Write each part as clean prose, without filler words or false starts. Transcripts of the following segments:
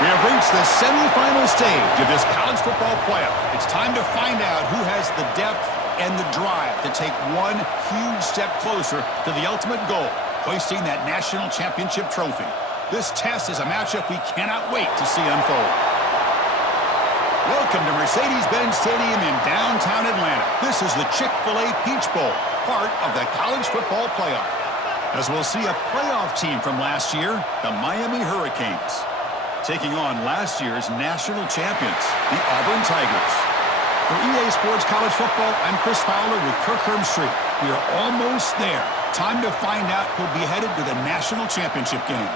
We have reached the semifinal stage of this college football playoff. It's time to find out who has the depth and the drive to take one huge step closer to the ultimate goal, hoisting that national championship trophy. This test is a matchup we cannot wait to see unfold. Welcome to Mercedes-Benz Stadium in downtown Atlanta. This is the Chick-fil-A Peach Bowl, part of the college football playoff. As we'll see a playoff team from last year, the Miami Hurricanes, taking on last year's national champions, the Auburn Tigers. For EA Sports College Football, I'm Chris Fowler with Kirkherm Street. We are almost there. Time to find out who'll be headed to the national championship game.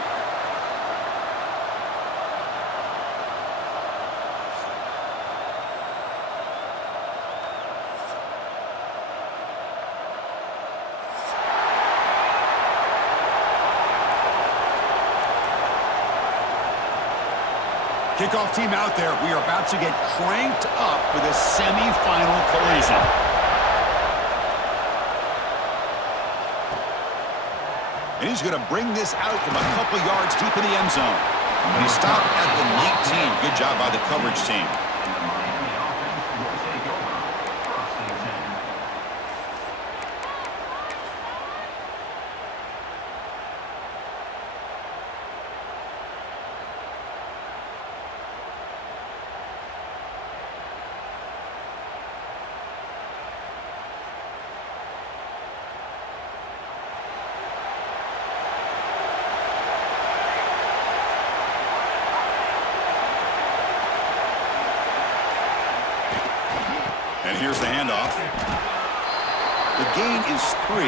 Kickoff team out there. We are about to get cranked up with a semifinal collision. And he's going to bring this out from a couple yards deep in the end zone. And he stopped at the 19. Good job by the coverage team. And here's the handoff. The gain is 3.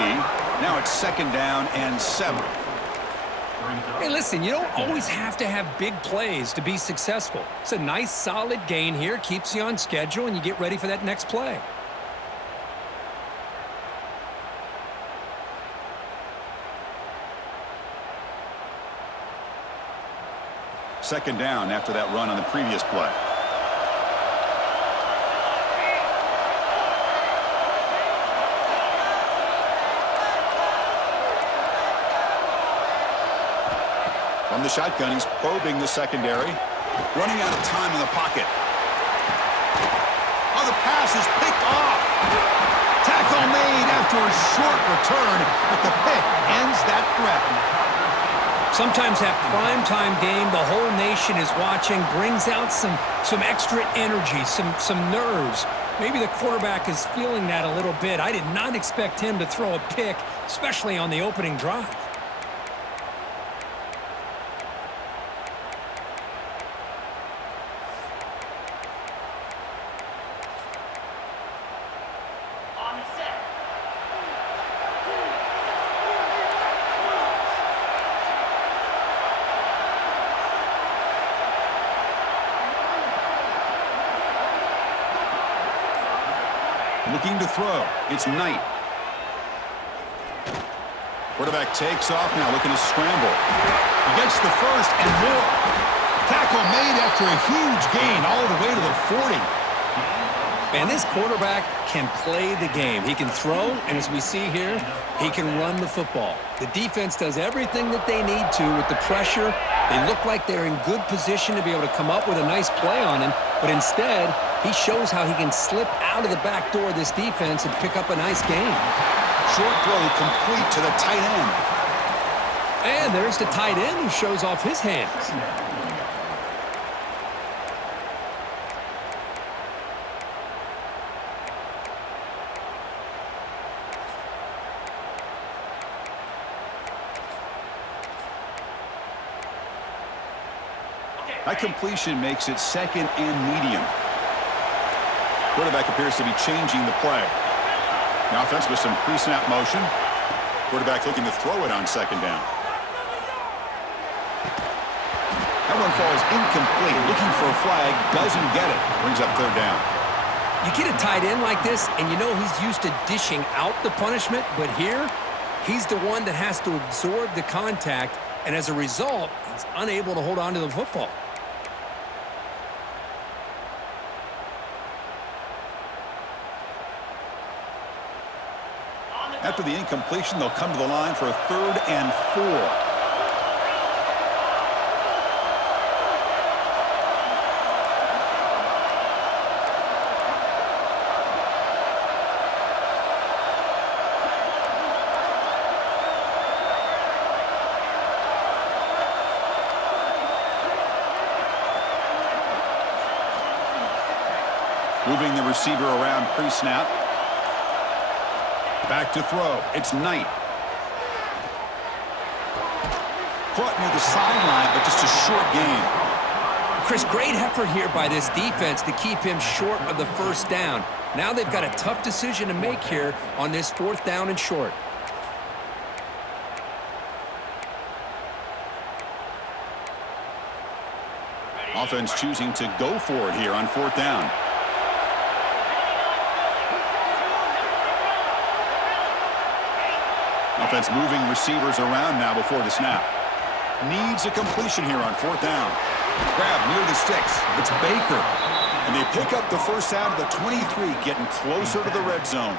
Now it's 2nd down and 7. Hey, listen, you don't always have to have big plays to be successful. It's a nice, solid gain here. Keeps you on schedule, and you get ready for that next play. Second down after that run on the previous play. From the shotgun, he's probing the secondary. Running out of time in the pocket. Oh, the pass is picked off. Tackle made after a short return, but the pick ends that threat. Sometimes that primetime game, the whole nation is watching, brings out some extra energy, some nerves. Maybe the quarterback is feeling that a little bit. I did not expect him to throw a pick, especially on the opening drive. Looking to throw. It's Knight. Quarterback takes off now, looking to scramble. He gets the first and more. Tackle made after a huge gain all the way to the 40. Man, this quarterback can play the game. He can throw, and as we see here, he can run the football. The defense does everything that they need to with the pressure. They look like they're in good position to be able to come up with a nice play on him, but instead, he shows how he can slip out of the back door of this defense and pick up a nice gain. Short throw complete to the tight end. And there's the tight end who shows off his hands. That completion makes it 2nd and medium. Quarterback appears to be changing the play. The offense with some pre-snap motion. Quarterback looking to throw it on 2nd down. That one falls incomplete. Looking for a flag. Doesn't get it. Brings up 3rd down. You get a tight end like this, and you know he's used to dishing out the punishment, but here, he's the one that has to absorb the contact, and as a result, he's unable to hold on to the football. After the incompletion, they'll come to the line for a 3rd and 4. Moving the receiver around pre-snap. Back to throw. It's Knight. Caught near the sideline, but just a short gain. Chris, great effort here by this defense to keep him short of the first down. Now they've got a tough decision to make here on this 4th down and short. Offense choosing to go for it here on 4th down. Offense moving receivers around now before the snap. Needs a completion here on 4th down. Grab near the sticks. It's Baker. And they pick up the first out of the 23, getting closer to the red zone.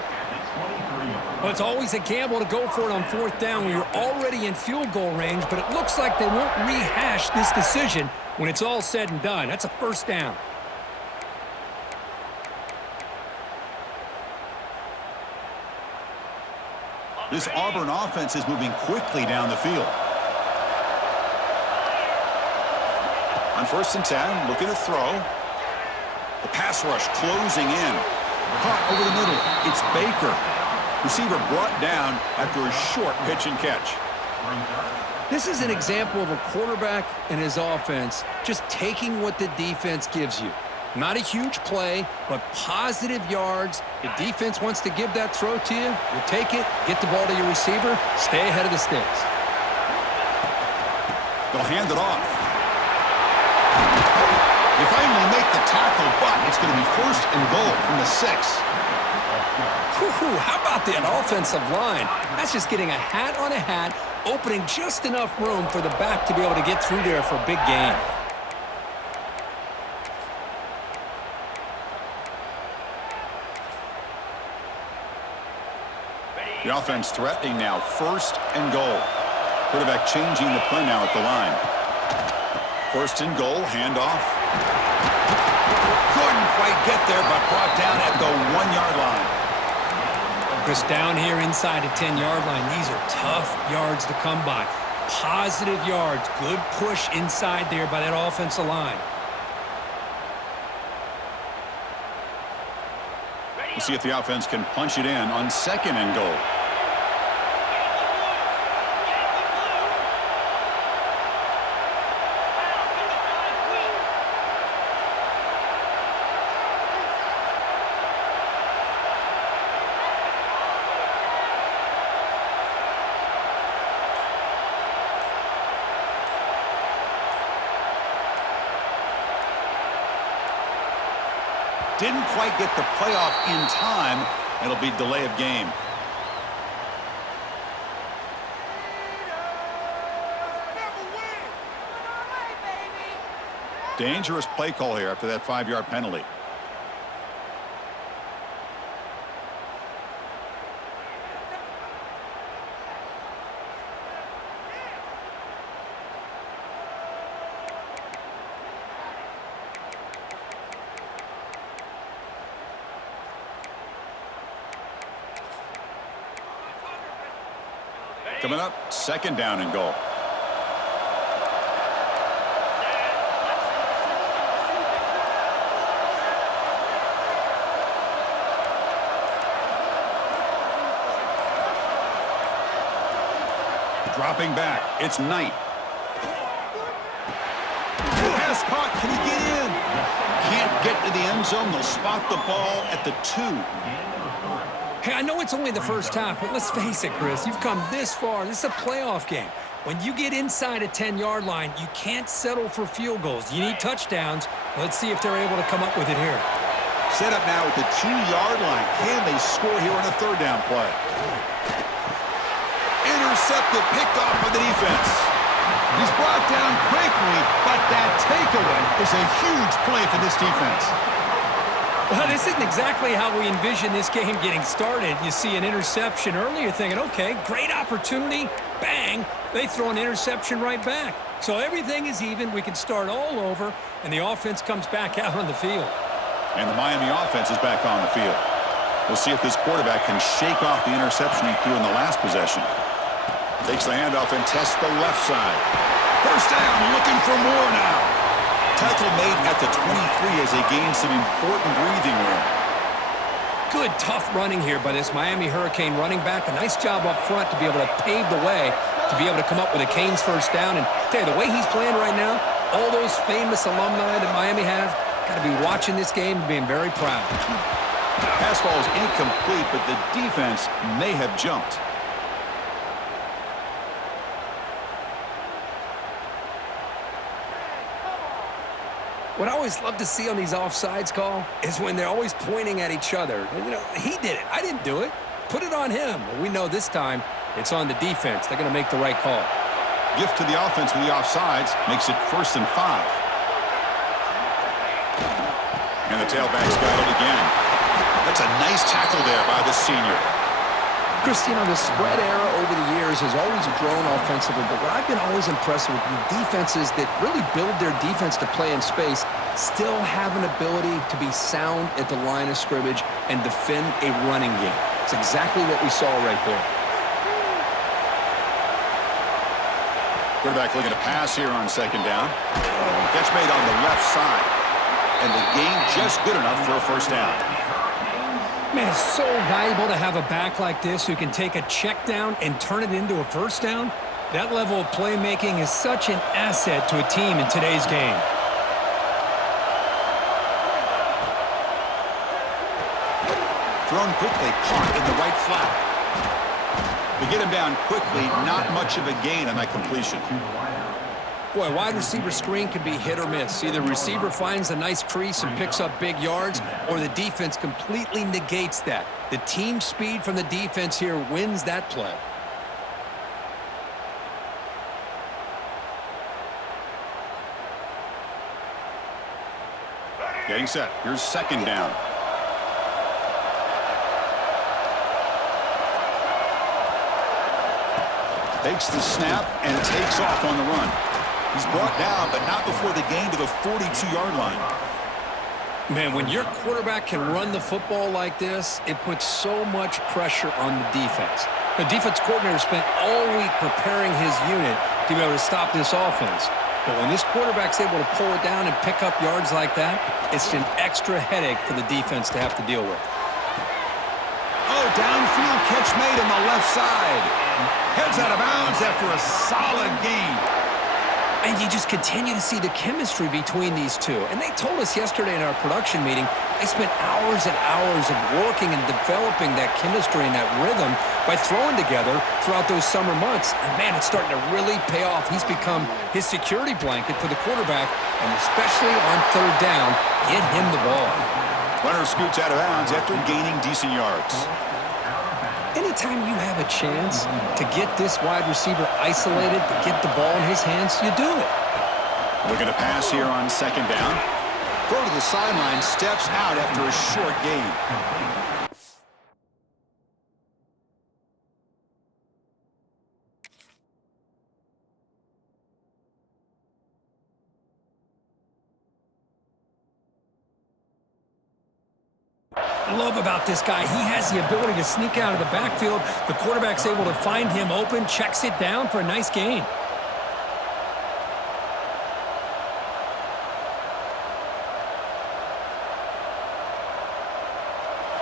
Well, it's always a gamble to go for it on 4th down when you're already in field goal range, but it looks like they won't rehash this decision when it's all said and done. That's a first down. This Auburn offense is moving quickly down the field. On 1st and 10, looking to throw. The pass rush closing in. Caught over the middle. It's Baker. Receiver brought down after a short pitch and catch. This is an example of a quarterback and his offense just taking what the defense gives you. Not a huge play, but positive yards. The defense wants to give that throw to you. You take it, get the ball to your receiver, stay ahead of the sticks. They'll hand it off. They finally make the tackle, but it's going to be 1st and goal from the 6. How about that offensive line? That's just getting a hat on a hat, opening just enough room for the back to be able to get through there for a big gain. The offense threatening now, 1st and goal. Quarterback changing the play now at the line. 1st and goal, handoff. Couldn't quite get there, but brought down at the 1-yard line. Chris, down here inside the 10-yard line, these are tough yards to come by. Positive yards, good push inside there by that offensive line. We'll see if the offense can punch it in on 2nd and goal. Didn't quite get the playoff in time. It'll be delay of game. Dangerous play call here after that 5-yard penalty. Coming up, 2nd down and goal. Dropping back, it's Knight. Pass caught, can he get in? Can't get to the end zone, they'll spot the ball at the 2. Hey, I know it's only the first half, but let's face it, Chris. You've come this far. This is a playoff game. When you get inside a 10-yard line, you can't settle for field goals. You need touchdowns. Let's see if they're able to come up with it here. Set up now at the 2-yard line. Can they score here on a 3rd down play? Intercepted, picked off by the defense. He's brought down quickly, but that takeaway is a huge play for this defense. Well, this isn't exactly how we envision this game getting started. You see an interception early, you're thinking, okay, great opportunity, bang, they throw an interception right back. So everything is even, we can start all over, and the offense comes back out on the field. And the Miami offense is back on the field. We'll see if this quarterback can shake off the interception he threw in the last possession. Takes the handoff and tests the left side. 1st down, looking for more now. Tackle made at the 23 as they gain some important breathing room. Good, tough running here by this Miami Hurricane running back. A nice job up front to be able to pave the way, to be able to come up with a Canes first down. And tell you, the way he's playing right now, all those famous alumni that Miami have, got to be watching this game and being very proud. Pass ball is incomplete, but the defense may have jumped. What I always love to see on these offsides call is when they're always pointing at each other. You know, he did it. I didn't do it. Put it on him. Well, we know this time it's on the defense. They're going to make the right call. Gift to the offense with the offsides makes it 1st and 5. And the tailback's got it again. That's a nice tackle there by the senior. Christine, the spread era over the years has always grown offensively, but what I've been always impressed with defenses that really build their defense to play in space still have an ability to be sound at the line of scrimmage and defend a running game. It's exactly what we saw right there. Quarterback looking to pass here on 2nd down. Catch made on the left side. And the gain just good enough for a 1st down. Man, it's so valuable to have a back like this who can take a check down and turn it into a 1st down. That level of playmaking is such an asset to a team in today's game. Thrown quickly, caught in the right flat. To get him down quickly, not much of a gain on that completion. Boy, wide receiver screen can be hit or miss. Either receiver finds a nice crease and picks up big yards, or the defense completely negates that. The team speed from the defense here wins that play. Getting set. Here's 2nd down. Takes the snap and takes off on the run. He's brought down, but not before the gain to the 42-yard line. Man, when your quarterback can run the football like this, it puts so much pressure on the defense. The defense coordinator spent all week preparing his unit to be able to stop this offense. But when this quarterback's able to pull it down and pick up yards like that, it's an extra headache for the defense to have to deal with. Oh, downfield catch made on the left side. Heads out of bounds after a solid gain. And you just continue to see the chemistry between these two. And they told us yesterday in our production meeting, they spent hours and hours of working and developing that chemistry and that rhythm by throwing together throughout those summer months. And, man, it's starting to really pay off. He's become his security blanket for the quarterback, and especially on 3rd down, get him the ball. Runner scoots out of bounds after gaining decent yards. Anytime you have a chance to get this wide receiver isolated, to get the ball in his hands, you do it. Looking to pass here on 2nd down. Throw to the sideline, steps out after a short gain. Love about this guy. He has the ability to sneak out of the backfield. The quarterback's able to find him open, checks it down for a nice gain.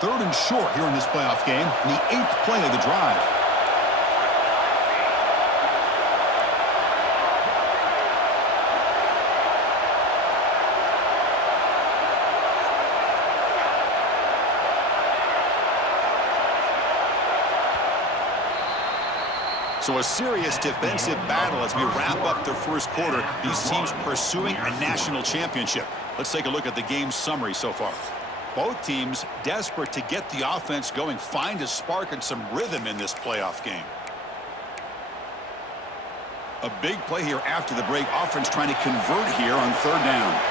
Third and short here in this playoff game, in the 8th play of the drive. So a serious defensive battle as we wrap up the 1st quarter. These teams pursuing a national championship. Let's take a look at the game summary so far. Both teams desperate to get the offense going, find a spark and some rhythm in this playoff game. A big play here after the break. Offense trying to convert here on 3rd down.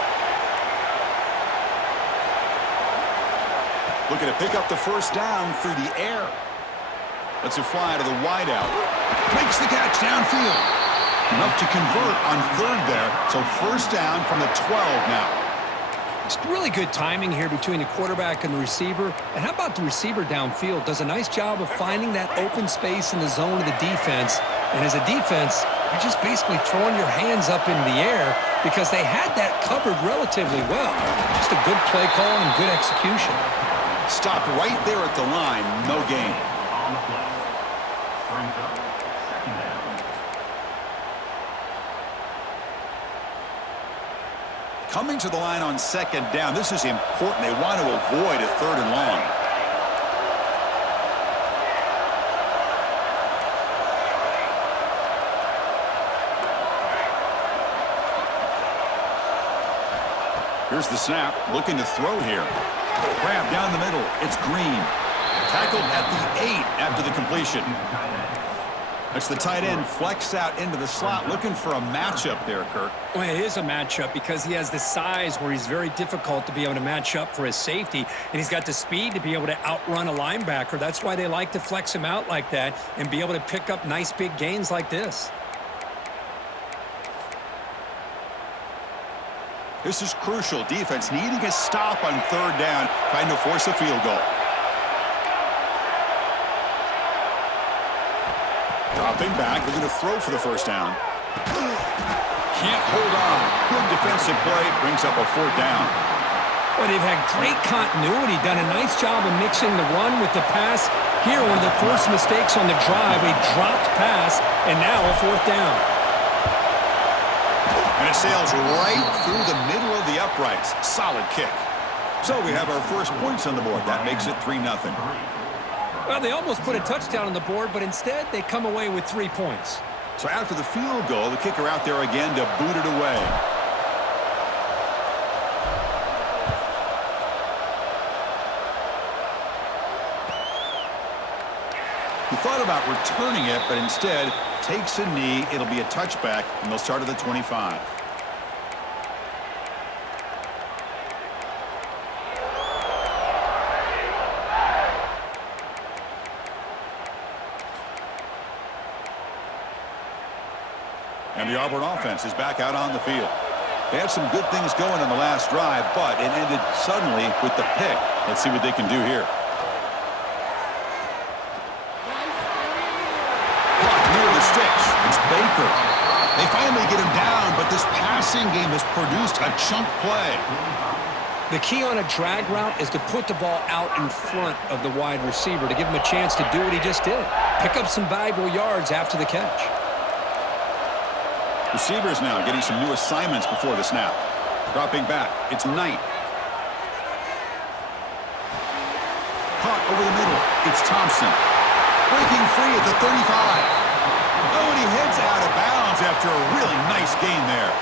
Looking to pick up the 1st down through the air. Lets it fly to the wideout. Makes the catch downfield. Enough to convert on 3rd there. So 1st down from the 12 now. It's really good timing here between the quarterback and the receiver. And how about the receiver downfield? Does a nice job of finding that open space in the zone of the defense. And as a defense, You're just basically throwing your hands up in the air because they had that covered relatively well. Just a good play call and good execution. Stopped right there at the line. No gain. On the play. Brings up second down. Coming to the line on second down. This is important. They want to avoid a 3rd and long. Here's the snap, looking to throw here. Grab down the middle, it's Green. Tackled at the 8 after the completion. That's the tight end flex out into the slot, looking for a matchup there, Kirk. Well, it is a matchup because he has the size where he's very difficult to be able to match up for his safety, and he's got the speed to be able to outrun a linebacker. That's why they like to flex him out like that and be able to pick up nice big gains like this. This is crucial. Defense needing a stop on 3rd down, trying to force a field goal. Dropping back, looking to throw for the 1st down. Can't hold on. Good defensive play, brings up a 4th down. Well, they've had great continuity, done a nice job of mixing the run with the pass. Here, one of the first mistakes on the drive, a dropped pass, and now a 4th down. And it sails right through the middle of the uprights. Solid kick. So we have our first points on the board. That makes it 3-0. Well, they almost put a touchdown on the board, but instead they come away with 3 points. So after the field goal, the kicker out there again to boot it away. He thought about returning it, but instead takes a knee. It'll be a touchback, and they'll start at the 25. And the Auburn offense is back out on the field. They had some good things going in the last drive, but it ended suddenly with the pick. Let's see what they can do here. Near the sticks, it's Baker. They finally get him down, but this passing game has produced a chunk play. The key on a drag route is to put the ball out in front of the wide receiver to give him a chance to do what he just did. Pick up some valuable yards after the catch. Receivers now getting some new assignments before the snap. Dropping back, it's Knight. Caught over the middle, it's Thompson. Breaking free at the 35. Oh, and he heads out of bounds after a really nice gain there.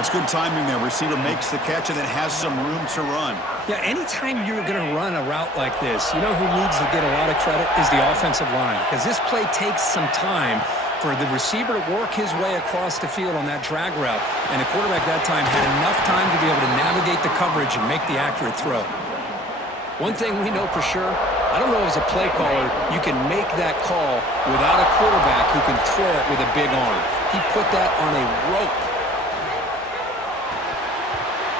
That's good timing there. Receiver makes the catch and then has some room to run. Yeah, anytime you're going to run a route like this, you know who needs to get a lot of credit is the offensive line, because this play takes some time for the receiver to work his way across the field on that drag route, and the quarterback that time had enough time to be able to navigate the coverage and make the accurate throw. One thing we know for sure, I don't know as a play caller, you can make that call without a quarterback who can throw it with a big arm. He put that on a rope.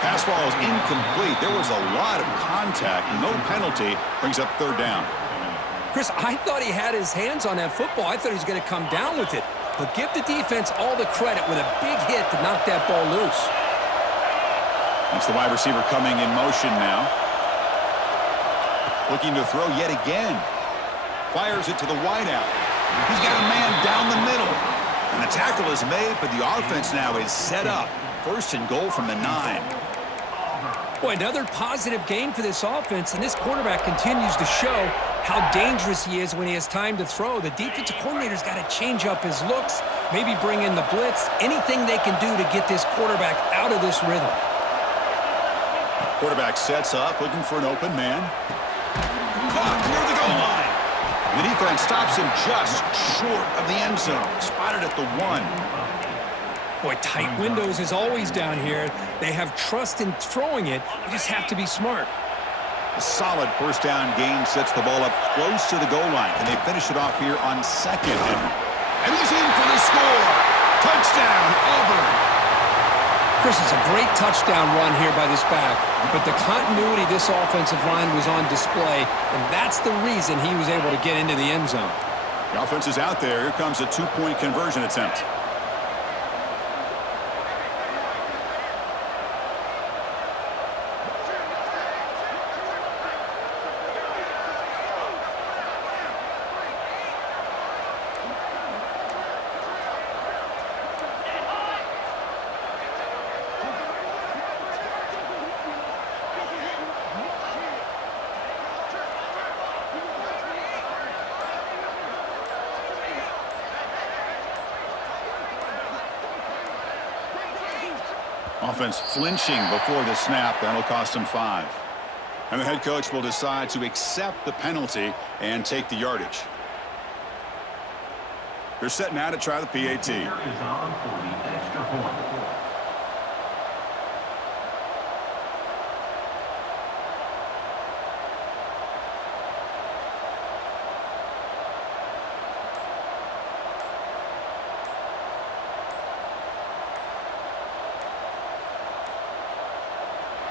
Pass ball is incomplete. There was a lot of contact. No penalty. Brings up 3rd down. Chris, I thought he had his hands on that football. I thought he was going to come down with it. But give the defense all the credit with a big hit to knock that ball loose. It's the wide receiver coming in motion now. Looking to throw yet again. Fires it to the wideout. He's got a man down the middle. And the tackle is made, but the offense now is set up. 1st and goal from the 9. Boy, another positive game for this offense, and this quarterback continues to show how dangerous he is when he has time to throw. The defensive coordinator's got to change up his looks, maybe bring in the blitz, anything they can do to get this quarterback out of this rhythm. Quarterback sets up, looking for an open man. Caught near the goal line. The defense stops him just short of the end zone. Spotted at the 1. Boy, tight windows is always down here. They have trust in throwing it. You just have to be smart. A solid 1st down gain sets the ball up close to the goal line. Can they finish it off here on 2nd? And he's in for the score. Touchdown, Auburn. Chris, it's a great touchdown run here by this back, but the continuity of this offensive line was on display, and that's the reason he was able to get into the end zone. The offense is out there. Here comes a 2-point conversion attempt. Offense flinching before the snap. That'll cost him 5. And the head coach will decide to accept the penalty and take the yardage. They're set now to try the PAT. Here is on for the extra point.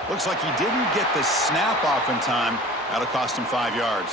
Looks like he didn't get the snap off in time. That'll cost him 5 yards.